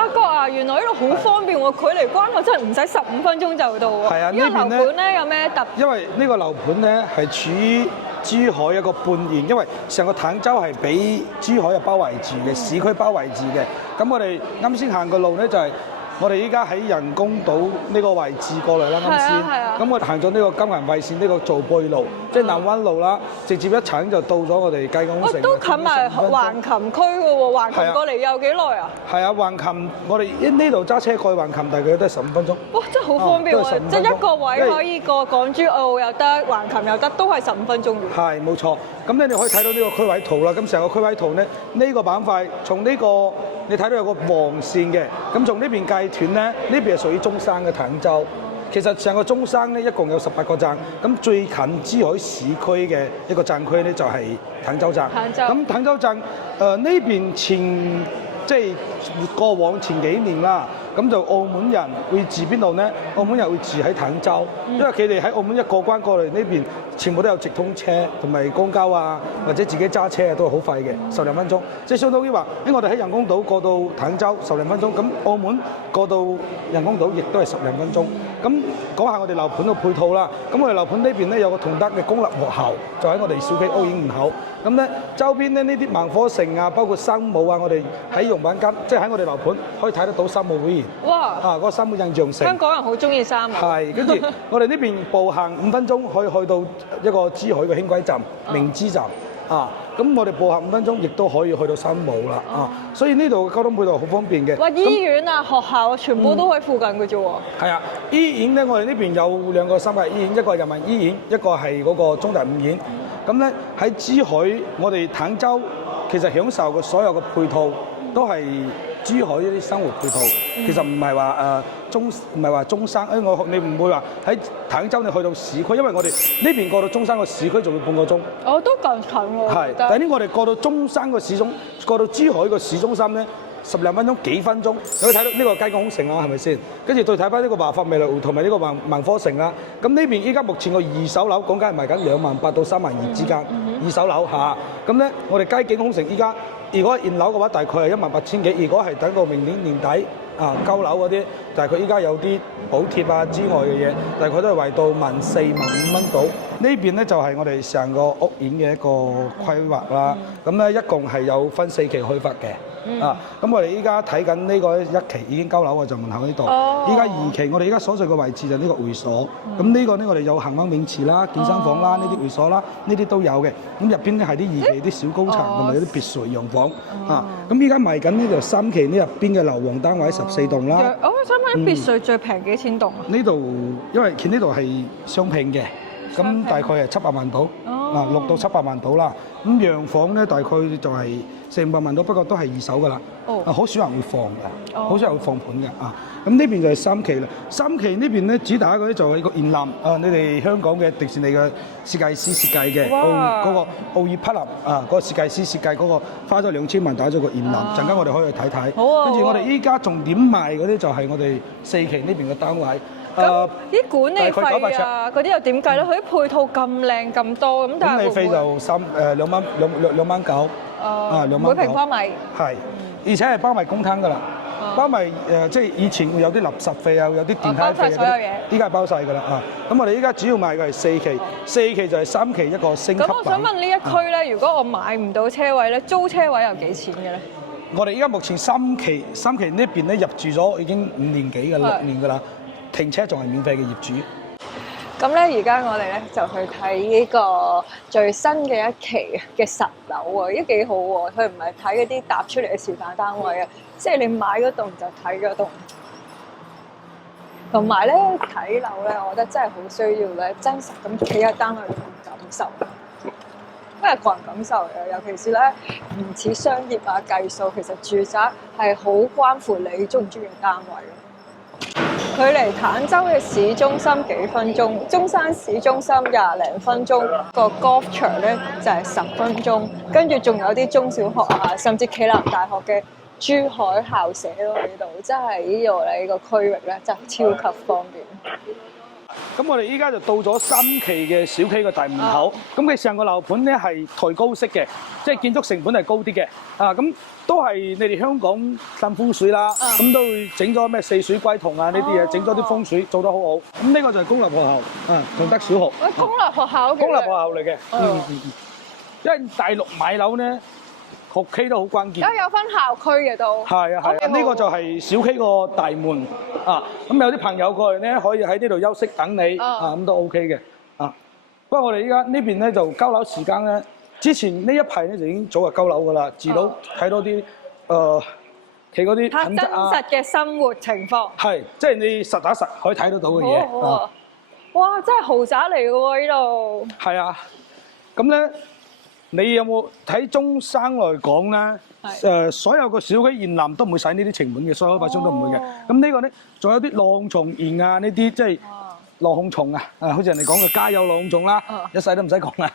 阿哥啊，原來呢度好方便喎，距離關口真係唔使15分鐘就到喎。係啊，呢個樓盤咧有咩特別？因為呢個樓盤咧係處於珠海一個半圓，因為成個坦洲係俾珠海係包圍住嘅，市區包圍住嘅。咁我哋啱先行個路咧就係、我哋依家喺人工島呢個位置過嚟啦，啱先。咁我哋行咗呢個金銀衛線呢個造貝路，即係南灣路啦，直接一層就到咗我哋雞公城。都近埋橫琴區嘅喎，橫琴過嚟有幾耐啊？係啊，橫琴我哋呢度揸車過去橫琴大概都係15分鐘。哇，真係好方便喎！即係一個位可以過港珠澳又得，橫琴又得，都係15分鐘嘅。係冇錯。咁你哋可以睇到呢個區位圖啦。咁成個區位圖咧，呢個板塊從呢個你睇到有個黃線嘅，咁從呢邊計斷咧，呢邊係屬於中山嘅坦洲。其實成個中山咧一共有18個站，咁最近珠海市區嘅一個站區咧就係坦洲站。咁坦洲站呢邊即係過往前幾年啦，咁就澳門人會住邊度呢？澳門人會住喺坦洲，因為佢哋喺澳門一過關過嚟呢邊，全部都有直通車同埋公交啊，或者自己揸車啊，都係好快嘅，10零分鐘。即係相當於話，因為我哋喺人工島過到坦洲10零分鐘，咁澳門過到人工島亦都係10零分鐘。咁講下我哋樓盤嘅配套啦。咁我哋樓盤呢邊咧有個同德嘅公立學校，就喺我哋小區屋苑門口。咁咧周邊咧呢啲萬科城啊，包括生母啊，我哋喺用品間，即係喺我哋樓盤可以睇得到生母會員。哇！嗰個生母印象城。香港人好中意生母。係，跟住我哋呢邊步行5分鐘可以去到一個珠海嘅輕軌站、明珠站。咁我哋步行5分鐘，亦都可以去到生母啦。所以呢度嘅交通配套好方便嘅。哇！醫院啊、學校啊，全部都喺附近嘅啫喎。係啊，醫院咧，我哋呢邊有2個三甲醫院，一個係人民醫院，一個係嗰個中大五院。咁咧喺珠海，我哋坦洲其實享受嘅所有嘅配套都係珠海一啲生活配套。其實唔係話唔係話中山，你唔會話喺坦洲你去到市區，因為我哋呢邊過到中山個市區仲要半個鐘。都近喎。係，但係呢我哋過到中山個市中，過到珠海個市中心咧，10零分鐘、幾分鐘，你可以睇到呢個雞公城啊，係咪先？跟住再睇翻呢個華發未來湖同埋呢個萬科城啦。咁呢邊依家目前個二手樓講緊係賣緊28000到32000之間，二手樓嚇。咁咧，我哋雞景空城依家如果現樓嘅話，大概係18000幾。如果係等到明年年底交樓嗰啲，但係佢依家有啲補貼啊之外嘅嘢，大概都係為到14,000、15,000蚊到。呢邊咧就係我哋成個屋苑嘅一個規劃啦。咁咧一共係有分4期開發嘅。咁我哋依家睇緊呢個1期已經交樓嘅就門口呢度。依家2期我哋依家所在嘅位置就呢個會所。咁呢個呢我哋有恒安泳池啦、健身房啦、呢啲會所啦，呢啲都有嘅。咁入邊咧係啲2期啲小高層同埋有啲別墅洋房。咁依家賣緊呢就3期呢入邊嘅樓王單位14棟啦。我想問別墅最平幾錢棟啊？呢度因為佢呢度係雙拼嘅，咁大概係700萬到，6到700萬到啦。咁洋房咧大概就係400-500萬到，不過都係二手噶啦。好少人會放嘅，好少人會放盤嘅咁呢邊就係3期啦。3期呢邊咧主打嗰啲就係個雁南你哋香港嘅迪士尼嘅設計師設計嘅，嗰個奧爾匹林嗰個設計師設計嗰個花咗2000萬打咗個雁南，陣間我哋可以去睇睇。跟住我哋依家重點賣嗰啲就係我哋4期呢邊嘅單位。咁啲管理費啊，嗰啲又點計咧？佢啲配套咁靚咁多，咁但係管理費就2萬9，每平方米。係，而且係包埋公攤㗎啦，包埋即係以前會有啲垃圾費啊，有啲電梯費嗰啲，依家係包晒㗎啦咁我哋依家主要賣嘅係4期，4期就係3期一個升級版。咁我想問呢一區咧，如果我買唔到車位咧，租車位有幾錢嘅咧？我哋依家目前3期呢邊咧入住咗已經5年幾嘅6年㗎啦。停車仲係免費嘅業主。咁咧，而家我哋咧就去睇呢個最新嘅一期嘅實樓喎，呢幾好喎。佢唔係睇嗰啲搭出嚟嘅示範單位啊，即係你買嗰棟就睇嗰棟。同埋咧睇樓咧，我覺得真係好需要咧真實咁企喺單位度感受，因為個人感受嘅，尤其是咧唔似商業啊計數，其實住宅係好關乎你中唔中意單位。距離坦洲嘅市中心幾分鐘，中山市中心20零分鐘，個 golf 場咧就係10分鐘，跟住仲有啲中小學啊，甚至暨南大學嘅珠海校舍咯喺度，真係呢度咧呢個區域咧真係超級方便。咁我哋依家就到咗3期嘅小區嘅大門口。咁佢成個樓盤咧係抬高式嘅，即係建築成本係高啲嘅。咁都係你哋香港新風水啦，咁都會整咗咩四水歸筒啊呢啲嘢，整咗啲風水做得好好。咁呢個就係公立學校，同德小學。公立學校公立學校嚟嘅。因為大陸買樓咧，學區都好關鍵。有分校區嘅都。係啊，呢個就係小區個大門啊。咁有啲朋友過嚟咧，可以喺呢度休息等你咁都 OK 嘅啊。不過我哋依家呢邊咧就交樓時間咧，之前呢一排咧就已經早就交樓㗎啦，至到睇多啲佢嗰啲品質啊。真實嘅生活情況。係，即係你實打實可以睇得到嘅嘢。哇！真係豪宅嚟嘅喎呢度。係啊，咁咧。你有冇睇中山來講咧？所有個小區現樓都唔會使呢啲成本嘅，所有發商都唔會嘅。咁呢個咧，仲有啲浪蟲鹽啊，呢啲即係浪孔蟲啊，好似人哋講嘅家有浪孔蟲啦，一世都唔使講啦。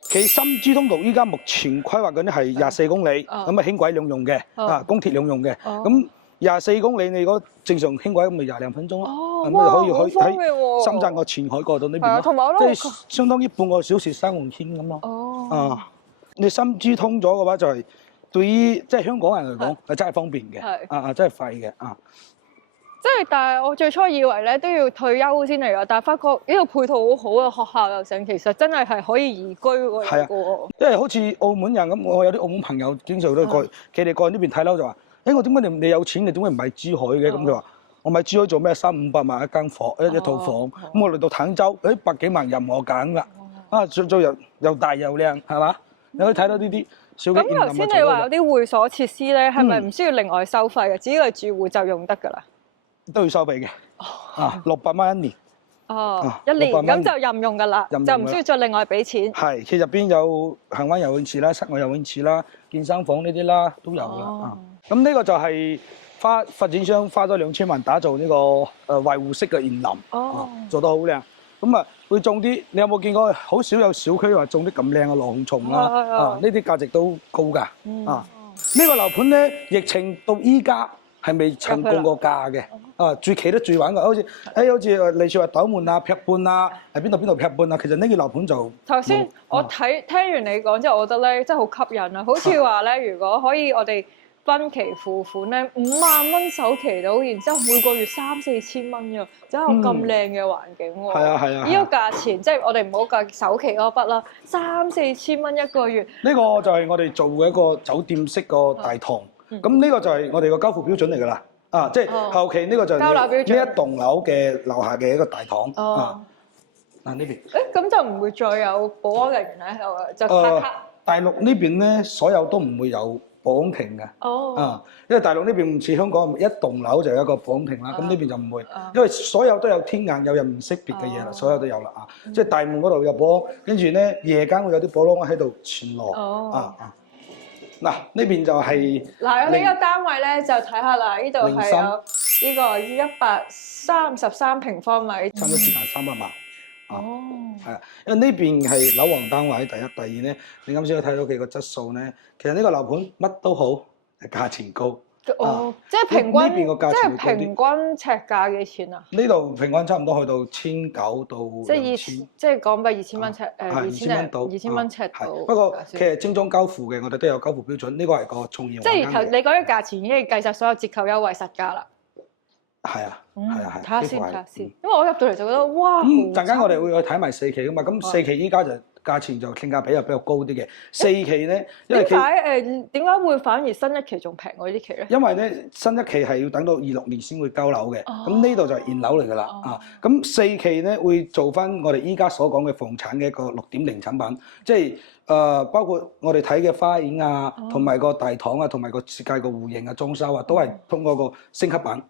其深珠通道依家目前規劃緊啲係24公里，咁啊輕軌兩用嘅，公鐵兩用嘅。咁24公里你如果正常輕軌咁咪20零分鐘咯。咁你可以喺深圳個前海過到呢邊咯，即係相當於半個小時3紅天咁咯。你深珠通咗嘅話，就係對於即係香港人嚟講係真係方便嘅，真係快嘅即係，但係我最初以為咧都要退休先嚟㗎，但係發覺呢個配套好好啊，學校又成，其實真係可以移居過嚟嘅喎。因為好似澳門人咁，我有啲澳門朋友經常都過，佢哋過嚟呢邊睇樓就話：我點解你有錢，你點解唔買珠海嘅？咁佢話：我買珠海做咩？300-500萬一間房，一套房。咁我嚟到坦洲，100幾萬任我揀㗎。做又大又靚，係嘛？你可以睇到呢啲小區。咁頭先你話有啲會所設施咧，係咪唔需要另外收費嘅？只要係住戶就用得㗎啦。都要收費嘅，600蚊一年。1年咁就任用㗎啦，就唔需要再另外俾錢。係，佢入邊有恆溫游泳池啦、室外游泳池啦、健身房呢啲啦都有啦。咁呢個就係發展商花咗2000萬打造呢個維護式嘅園林，做得好靚。咁啊會種啲，你有冇見過？好少有小區話種啲咁靚嘅浪蟲啦。呢啲價值都高㗎。呢個樓盤咧，疫情到依家係未曾降過價嘅。最企得最穩嘅，好似例如話斗門啊、劈半啊，係邊度劈半啊？其實呢個樓盤就頭先我聽完你講之後，我覺得咧真係好吸引啊！好似話咧，如果可以我哋分期付款咧，5萬蚊首期到，然之後每個月3-4千蚊㗎，真係咁靚嘅環境喎。係啊！呢個價錢即係我哋唔好計首期嗰筆啦，3-4千蚊一個月。呢個就係我哋做嘅一個酒店式個大堂。咁呢個就係我哋個交付標準嚟㗎啦。即係後期呢個就係呢一棟樓嘅樓下嘅一個大堂。嗱呢邊。咁就唔會再有保安人員喺度啦，就卡。大陸呢邊咧，所有都唔會有保安亭嘅。因為大陸呢邊唔似香港，一棟樓就有一個保安亭啦。咁呢邊就唔會，因為所有都有天眼，有人唔識別嘅嘢啦，所有都有啦。即係大門嗰度有保安，跟住咧夜間會有啲保安喺度巡邏。嗱呢邊就係呢個單位咧，就睇下啦。呢度係有呢個133平方米，差唔多接近300萬。係啊，因為呢邊係樓王單位，第一、第二咧，你啱先睇到佢個質素咧，其實呢個樓盤乜都好，價錢高。即係平均，呢邊個價錢平均尺價幾錢啊？呢度平均差唔多去到1900到2000，即係港幣2000蚊尺，2000蚊到2000蚊尺到。不過其實精裝交付嘅，我哋都有交付標準，呢個係個重要。即係頭你講嘅價錢已經計晒所有折扣優惠實價啦。係啊，睇下先，因為我入到嚟就覺得哇！陣間我哋會去睇埋4期噶嘛，咁4期依家就價錢就性價比又比較高啲嘅。4期咧，因為點解會反而新一期仲平過呢啲期咧？因為咧新一期係要等到26年先會交樓嘅，咁呢度就係現樓嚟㗎啦。咁4期咧會做翻我哋依家所講嘅房產嘅一個6.0產品，即係包括我哋睇嘅花園啊，同埋個大堂啊，同埋個設計個戶型啊、裝修啊，都係通過個升級版。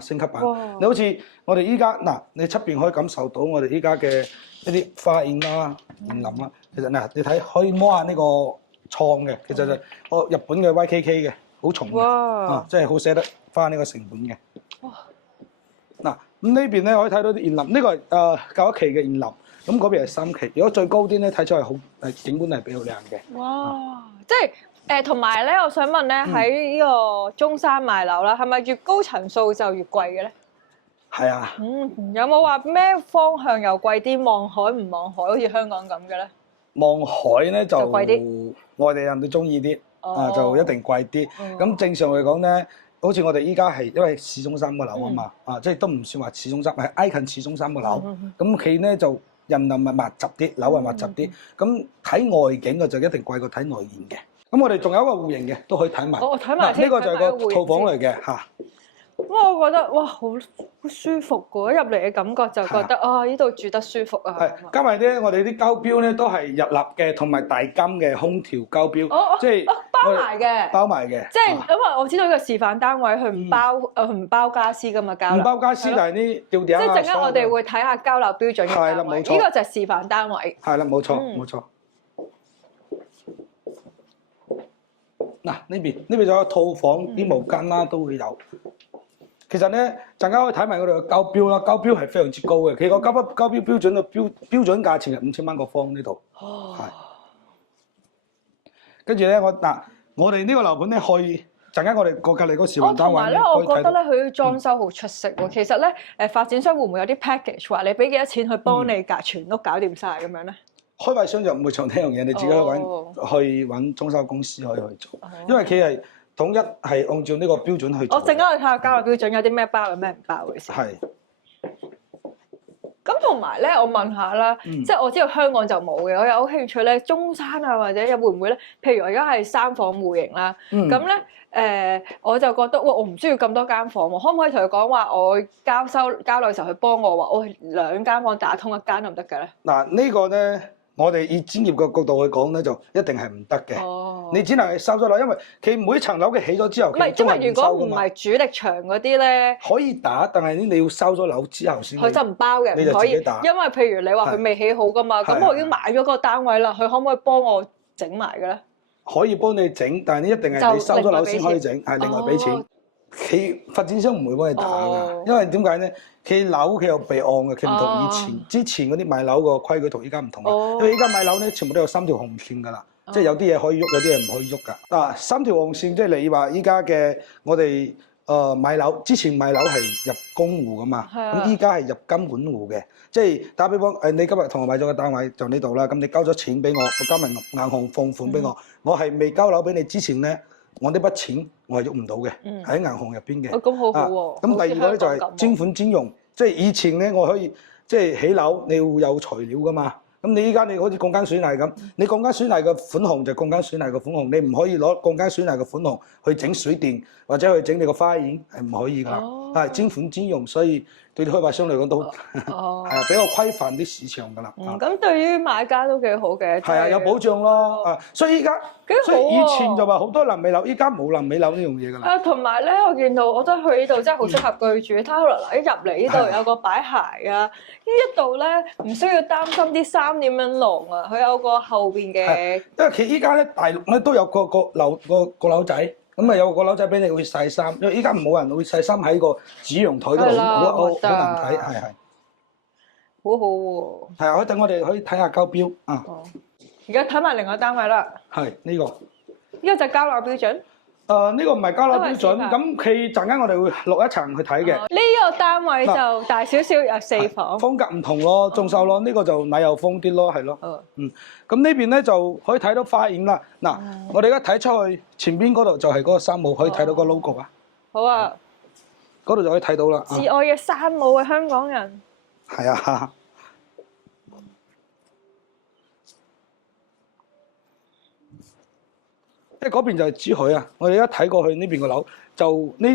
升級版，你好似我哋依家嗱，你出邊可以感受到我哋依家嘅一啲花園啦、園林啦。其實嗱，你睇可以摸下呢個創嘅，其實就日本嘅 YKK 嘅，好重嘅，即係好捨得花呢個成本嘅。嗱，咁呢邊咧可以睇到啲園林，呢個係舊一期嘅園林，咁嗰邊係3期。如果最高啲咧，睇出嚟好景觀係比較靚嘅。哇！即係。同埋咧，我想問咧，喺呢個中山賣樓啦，係咪越高層數就越貴嘅咧？係啊，有冇話咩方向又貴啲，望海唔望海，好似香港咁嘅咧？望海咧就貴啲，外地人都中意啲，就一定貴啲。咁正常嚟講咧，好似我哋依家係因為市中心個樓啊嘛，即係都唔算話市中心，係挨近市中心個樓。咁佢咧就人流密集啲，樓係密集啲。咁睇外景嘅就一定貴過睇內景嘅。咁我哋仲有一個戶型嘅，都可以睇埋。睇埋呢個就係個套房嚟嘅嚇。咁我覺得哇，好舒服㗎！一入嚟嘅感覺就覺得呢度住得舒服啊。係，加埋咧，我哋啲膠標咧都係日立嘅，同埋大金嘅空調膠標，即係包埋嘅。包埋嘅。即係因為我知道呢個示範單位佢唔包傢俬㗎嘛，交樓。唔包傢俬，但係啲吊頂啊。即係陣間我哋會睇下交樓標準嘅單位。呢個就係示範單位。係啦，冇錯冇錯。嗱，呢邊仲有套房啲毛巾啦，都會有。其實咧，陣間可以睇埋我哋嘅膠標啦，膠標係非常之高嘅。佢個膠標標準嘅標準價錢係5000蚊個方呢度。係。跟住咧，我哋呢個樓盤咧，可以陣間我哋過隔離嗰示範單位咧，我覺得咧，佢啲裝修好出色喎。其實咧，發展商會唔會有啲 package 話你俾幾多錢去幫你全屋搞掂晒咁樣咧？開發商就唔會做呢樣嘢，你自己去揾裝修公司可以去做，因為佢係統一係按照呢個標準去做。我陣間去睇下交樓標準有啲咩包，有咩唔包嘅先。係。咁同埋咧，我問下啦，即係我知道香港就冇嘅，我有好興趣咧，中山啊或者會唔會咧？譬如我而家係3房戶型啦，咁咧我就覺得我唔需要咁多間房喎，可唔可以同佢講話我交樓嘅時候佢幫我話我2間房打通一間得唔得嘅咧？嗱，呢個咧。我哋以專業嘅角度去講咧，就一定係唔得嘅。你只能係收咗樓，因為佢每層樓嘅起咗之後，唔係，因為如果唔係主力牆嗰啲咧，可以打，但係你要收咗樓之後先。佢就唔包嘅，你就自己打。因為譬如你話佢未起好噶嘛，咁我已經買咗個單位啦，佢可唔可以幫我整埋嘅咧？可以幫你整，但係你一定係你收咗樓先可以整，係另外俾錢。佢發展商唔會幫你打㗎，因為點解咧？佢樓佢有備案嘅，佢唔同以前之前嗰啲買樓個規矩同依家唔同啊。因為依家買樓咧，全部都有3條紅線㗎啦，即係有啲嘢可以喐，有啲嘢唔可以喐㗎。嗱，3條紅線即係你話依家嘅我哋買樓之前買樓係入公戶㗎嘛，咁依家係入金管戶嘅，即係打比方你今日同我買咗個單位就呢度啦，咁你交咗錢俾我交埋銀行放款俾我係未交樓俾你之前咧。我呢筆錢我係喐唔到嘅，喺銀行入邊嘅。咁好好喎。咁第二個咧就係專款專用，即係以前咧我可以即係起樓，你會有材料噶嘛。咁你依家你好似鋼筋水泥咁，你鋼筋水泥嘅款項就鋼筋水泥嘅款項，你唔可以攞鋼筋水泥嘅款項去整水電或者去整你個花園，係唔可以㗎。係專款專用，所以對啲開發商嚟講都係比較規範啲市場㗎啦。咁對於買家都幾好嘅。係啊，有保障咯。所以依家所以以前就話好多臨尾樓，依家冇臨尾樓呢樣嘢㗎啦。同埋咧，我見到我覺得去呢度真係好適合居住。睇下嗱，一入嚟呢度有個擺鞋啊，呢一度咧唔需要擔心啲衫點樣晾啊，佢有個後邊嘅。因為其實依家咧大陸咧都有個樓仔。咁啊有個樓仔俾你會曬衫，因為依家冇人會曬衫喺個紙陽台嗰度，好難睇，係。好好喎。係啊，等我哋可以睇下交標啊。而家睇埋另外單位啦。係呢個。呢個就係交樓標準。呢個唔係交樓標準，咁佢陣間我哋會落一層去睇嘅。呢個單位就大少少，有4房。風格唔同咯，裝修咯，呢個就奶油風啲咯，係咯。咁呢邊咧就可以睇到花園啦。嗱，我哋而家睇出去前邊嗰度就係嗰個山姆，可以睇到個 logo 啊。好啊。嗰度就可以睇到啦。摯愛嘅山姆嘅香港人。係啊。即係嗰邊就係珠海啊！我哋而家睇過去呢邊個樓，就呢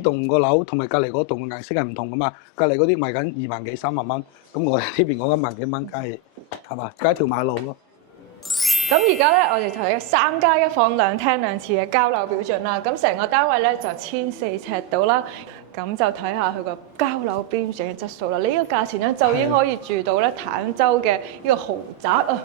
棟個樓同埋隔離嗰棟嘅顏色係唔同噶嘛。隔離嗰啲賣緊2萬幾3萬蚊，咁我哋呢邊講緊1萬幾蚊，梗係嘛？隔一條馬路咯。咁而家咧，我哋睇3加1房2廳2廁嘅交樓標準啦。咁成個單位咧就1400尺到啦。咁就睇下佢個交樓標準嘅質素啦。你呢個價錢咧就已經可以住到咧坦洲嘅呢個豪宅啊！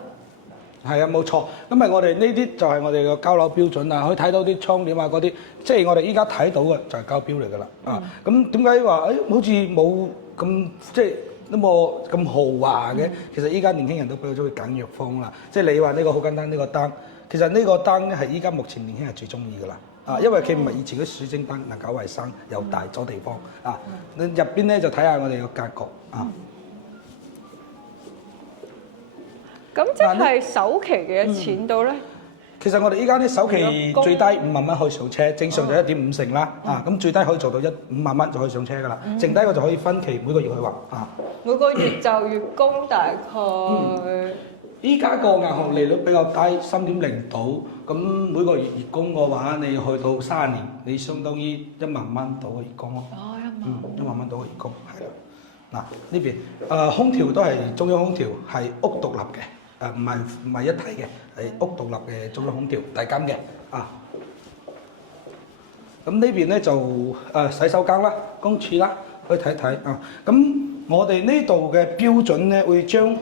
係啊，冇錯。咁咪我哋呢啲就係我哋嘅交樓標準啊，可以睇到啲窗簾啊嗰啲，即係我哋依家睇到嘅就係交標嚟㗎啦。咁點解話好似冇咁即係都冇咁豪華嘅？其實依家年輕人都比較中意簡約風啦。即係你話呢個好簡單，呢個燈，其實呢個燈咧係依家目前年輕人最中意噶啦。因為佢唔係以前嗰啲水晶燈，能夠衞生又大咗地方啊！你入邊咧就睇下我哋個格局啊。咁即係首期嘅錢到咧？其實我哋依家啲首期最低5萬蚊可以上車，正常就1.5成啦。咁最低可以做到5萬蚊就可以上車噶啦。剩低我就可以分期每個月去還啊。每個月就月供大概。依家個銀行利率比較低，3.0度，咁每個月月供嘅話，你去到30年，你相當於1萬蚊到嘅月供咯。哦，1萬。1萬蚊到嘅月供，係啦。嗱呢邊空調都係中央空調，係屋獨立嘅，唔係一體嘅，係屋獨立嘅中央空調，大間嘅啊。咁呢邊咧就洗手間啦、公廁啦，可以睇睇啊。咁我哋呢度嘅標準咧，會將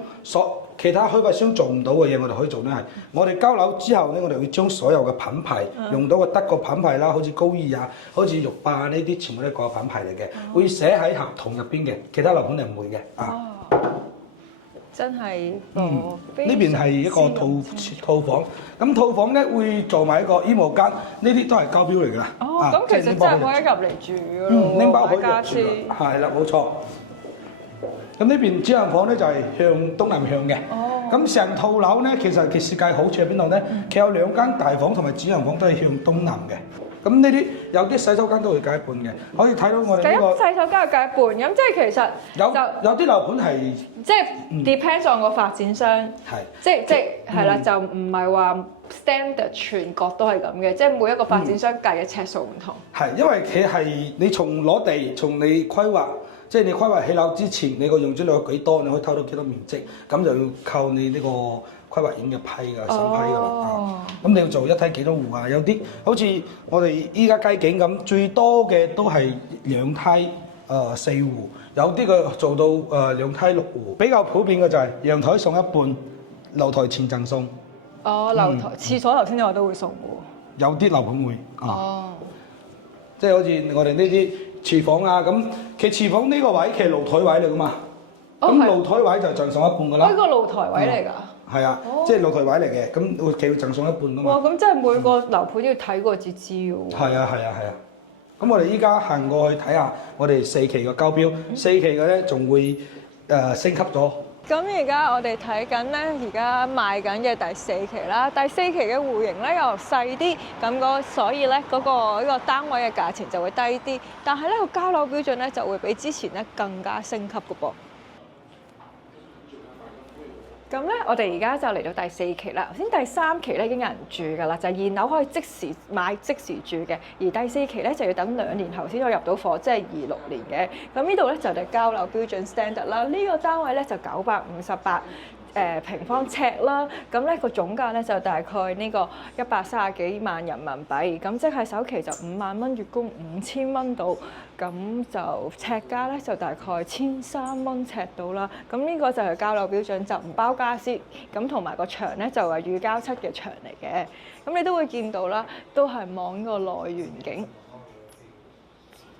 其他開發商做唔到嘅嘢，我哋可以做咧係，我哋交樓之後咧，我哋會將所有嘅品牌用到嘅德國品牌啦，好似高爾啊，好似浴霸呢啲，全部都係國品牌嚟嘅，會寫喺合同入邊嘅，其他樓盤係唔會嘅啊。真係呢邊係一個套房，咁套房咧會做埋一個衣帽間，呢啲都係交標嚟㗎啦。咁其實真係可以入嚟住㗎咯，拎包可以入家私。係啦，冇錯。咁呢邊主人房咧就係向東南向嘅。咁成套樓咧，其實佢設計好處喺邊度咧？佢有2間大房同埋主人房都係向東南嘅。咁呢啲有啲洗手間都會隔一半嘅，可以睇到我哋呢個。洗手間係隔一半，咁即係其實有啲樓盤係即係 depends on 個發展商。係。即係啦，就唔係話 standard 全國都係咁嘅，即係每一個發展商計嘅尺數唔同。係，因為佢係你從攞地，從你規劃。即係你規劃起樓之前，你個用水量有幾多，你可以偷到幾多面積，咁就要靠你呢個規劃院嘅批㗎，審批㗎啦。咁你要做一梯幾多戶啊？有啲好似我哋依家街景咁，最多嘅都係2梯4戶，有啲嘅做到2梯6戶。比較普遍嘅就係陽台送一半，樓台前贈送。樓台廁所頭先你話都會送嘅喎。有啲樓盤會。即係好似我哋呢啲。廚房啊，咁其實廚房呢個位其實露台位嚟噶嘛，咁露台位就贈送一半噶啦。呢個露台位嚟㗎？係啊，即係露台位嚟嘅，咁佢會贈送一半噶嘛。哇！咁真係每個樓盤要睇過至知喎。係啊。咁我哋依家行過去睇下，我哋4期嘅交標，4期嘅咧仲會升級咗。咁而家我哋睇緊咧，而家賣緊嘅第4期啦，第4期嘅戶型咧又細啲，咁所以咧呢個單位嘅價錢就會低啲，但係咧個交樓標準咧就會比之前咧更加升級嘅噃。咁咧，我哋而家就嚟到第4期啦。頭先第3期咧已經有人住㗎啦，就係現樓可以即時買即時住嘅。而第4期咧就要等2年後先可以入到貨，即係26年嘅。咁呢度咧就係交樓標準 standard 啦。呢個單位咧就958平方尺啦，咁咧個總價咧就大概呢個130幾萬人民幣，咁即係首期就5萬蚊，月供5000蚊到，咁就尺價咧就大概1300蚊尺到啦。咁呢個就係交樓標準，就唔包家私，咁同埋個牆咧就係預膠漆嘅牆嚟嘅。咁你都會見到啦，都係望呢個內園景。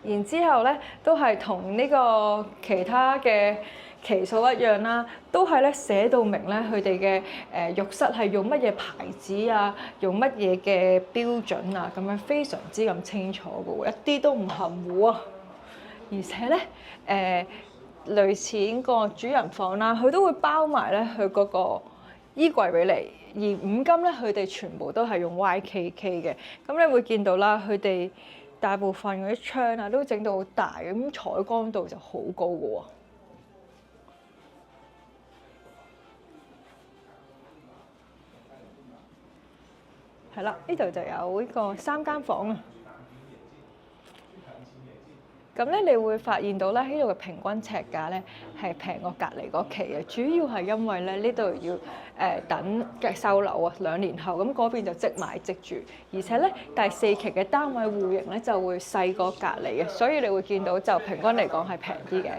然之後咧都係同呢個其他嘅期數一樣啦，都係咧寫到明咧佢哋嘅浴室係用乜嘢牌子啊，用乜嘢嘅標準啊，咁樣非常之咁清楚嘅喎，一啲都唔含糊啊！而且咧類似呢個主人房啦，佢都會包埋咧佢嗰個衣櫃俾你，而五金咧佢哋全部都係用 YKK 嘅，咁你會見到啦，佢哋大部分嗰啲窗啊都整到好大，咁採光度就好高嘅喎。係啦，呢度就有呢個3間房啊。咁咧，你會發現到咧，呢度嘅平均尺價咧係平過隔離嗰期嘅，主要係因為咧呢度要等嘅收樓啊，2年後咁嗰邊就即買即住，而且咧第4期嘅單位戶型咧就會細過隔離嘅，所以你會見到就平均嚟講係平啲嘅。